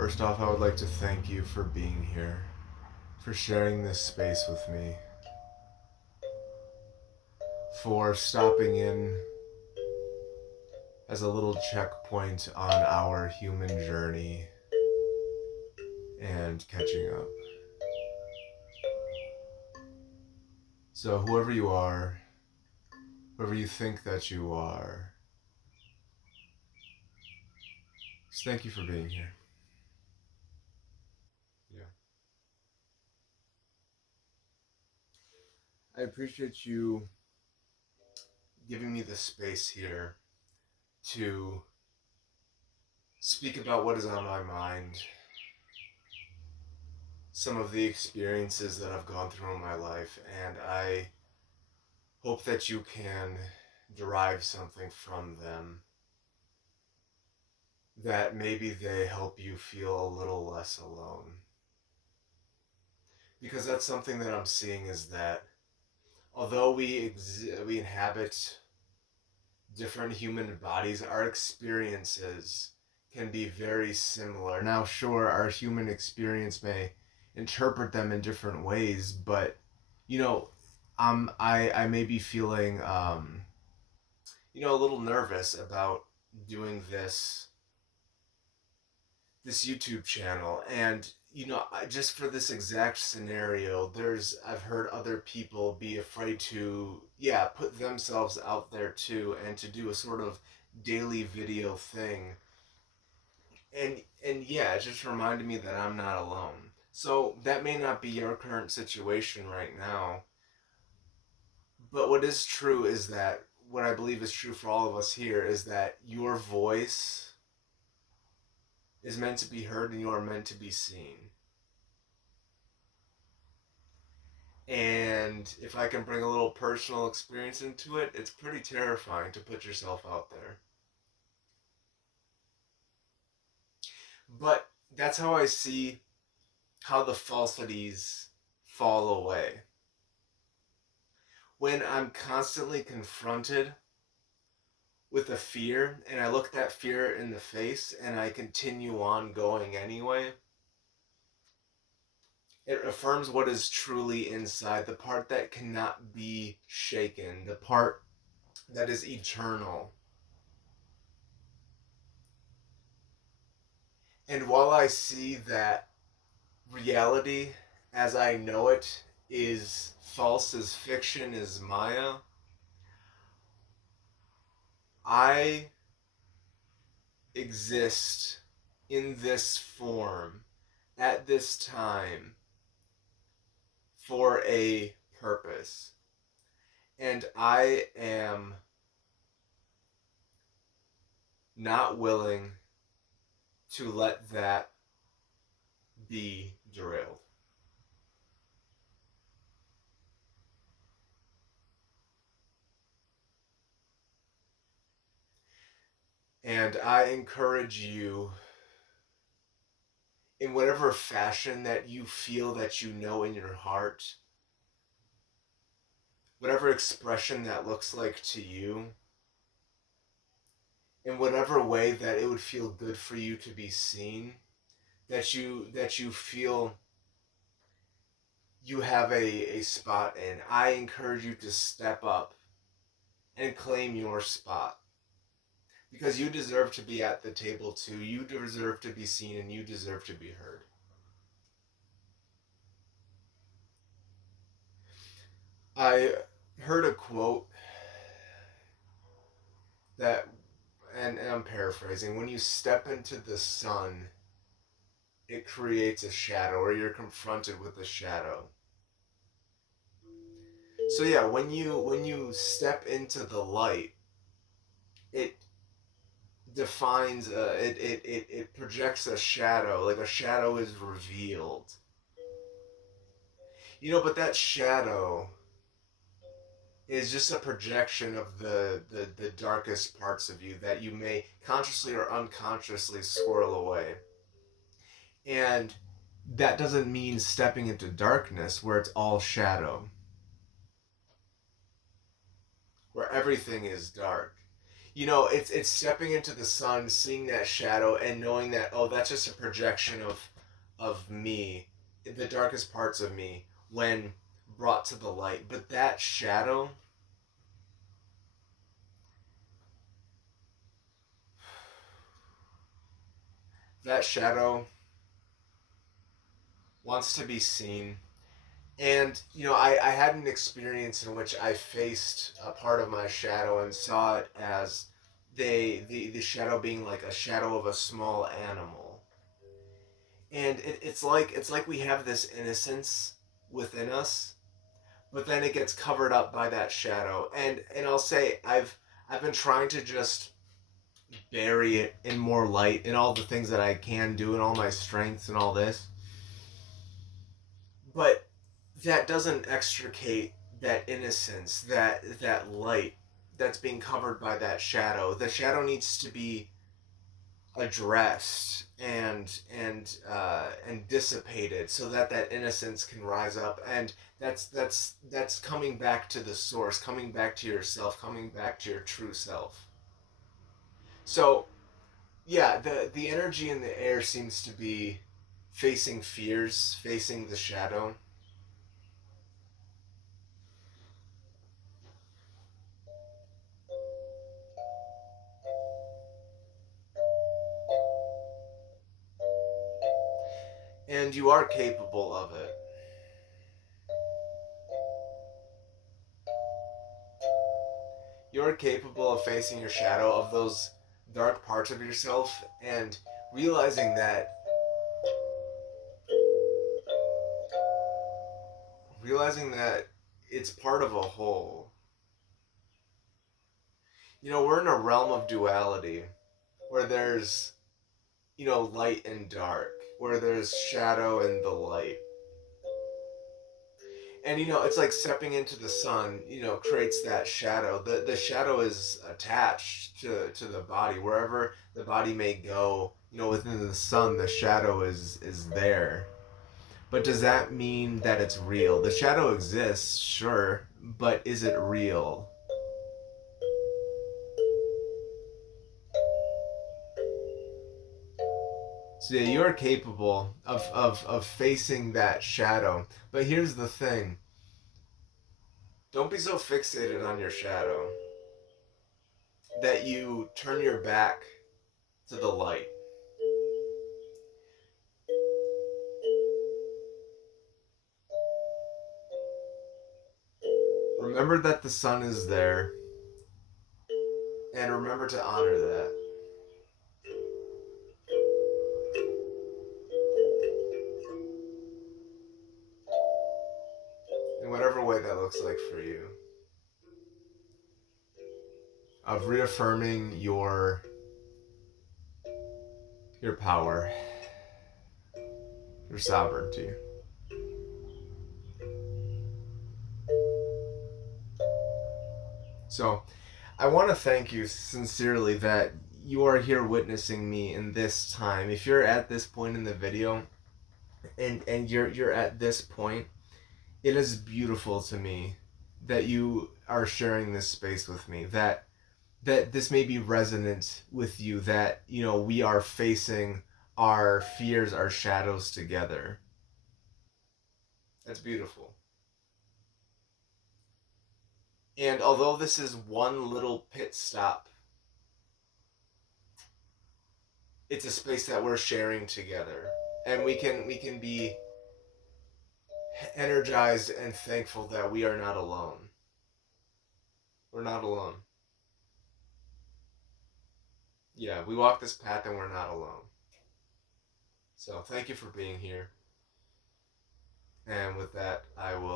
First off, I would like to thank you for being here, for sharing this space with me, for stopping in as a little checkpoint on our human journey and catching up. So, whoever you think that you are, just thank you for being here. Yeah. I appreciate you giving me the space here to speak about what is on my mind, some of the experiences that I've gone through in my life, and I hope that you can derive something from them, that maybe they help you feel a little less alone. Because that's something that I'm seeing, is that although we inhabit different human bodies, our experiences can be very similar. Now, sure, our human experience may interpret them in different ways, but you know, I may be feeling a little nervous about doing this YouTube channel. And just for this exact scenario, I've heard other people be afraid to, yeah, put themselves out there too, and to do a sort of daily video thing. And yeah, it just reminded me that I'm not alone. So that may not be your current situation right now, but what is true is that what I believe is true for all of us here is that your voice is meant to be heard and you are meant to be seen. And if I can bring a little personal experience into it, it's pretty terrifying to put yourself out there. But that's how I see how the falsities fall away. When I'm constantly confronted with a fear and I look that fear in the face and I continue on going anyway, it affirms what is truly inside, the part that cannot be shaken, the part that is eternal. And while I see that reality as I know it is false as fiction, is Maya, I exist in this form at this time for a purpose. And I am not willing to let that be derailed. And I encourage you, in whatever fashion that you feel that you know in your heart, whatever expression that looks like to you, in whatever way that it would feel good for you to be seen, that you feel you have a spot in, I encourage you to step up and claim your spot. Because you deserve to be at the table too. You deserve to be seen and you deserve to be heard. I heard a quote that, and I'm paraphrasing, when you step into the sun, it creates a shadow, or you're confronted with a shadow. So yeah, when you step into the light, it defines it projects a shadow, like a shadow is revealed. But that shadow is just a projection of the darkest parts of you that you may consciously or unconsciously squirrel away. And that doesn't mean stepping into darkness where it's all shadow, where everything is dark. it's stepping into the sun, seeing that shadow, and knowing that, oh, that's just a projection of me, the darkest parts of me, when brought to the light. But that shadow wants to be seen. And I had an experience in which I faced a part of my shadow and saw it as the shadow being like a shadow of a small animal. And it's like we have this innocence within us, but then it gets covered up by that shadow. And I'll say I've been trying to just bury it in more light, in all the things that I can do, and all my strengths and all this. But that doesn't extricate that innocence, that light that's being covered by that shadow. The shadow needs to be addressed and dissipated so that that innocence can rise up. And that's coming back to the source, coming back to yourself, coming back to your true self. So yeah, the energy in the air seems to be facing fears, facing the shadow. And you are capable of it. You're capable of facing your shadow, of those dark parts of yourself, and realizing that realizing that it's part of a whole. We're in a realm of duality where there's, light and dark, where there's shadow and the light. And it's like stepping into the sun, creates that shadow. The shadow is attached to the body. Wherever the body may go, within the sun, the shadow is there. But does that mean that it's real? The shadow exists, sure, but is it real? So yeah, you're capable of facing that shadow. But here's the thing. Don't be so fixated on your shadow that you turn your back to the light. Remember that the sun is there, and remember to honor that in whatever way that looks like for you. Of reaffirming your power, your sovereignty. So, I want to thank you sincerely that you are here witnessing me in this time. If you're at this point in the video and you're at this point, it is beautiful to me that you are sharing this space with me. That this may be resonant with you, that we are facing our fears, our shadows together. That's beautiful. And although this is one little pit stop, it's a space that we're sharing together, and we can be energized and thankful that we are not alone. We're not alone. Yeah, we walk this path and we're not alone. So thank you for being here. And with that, I will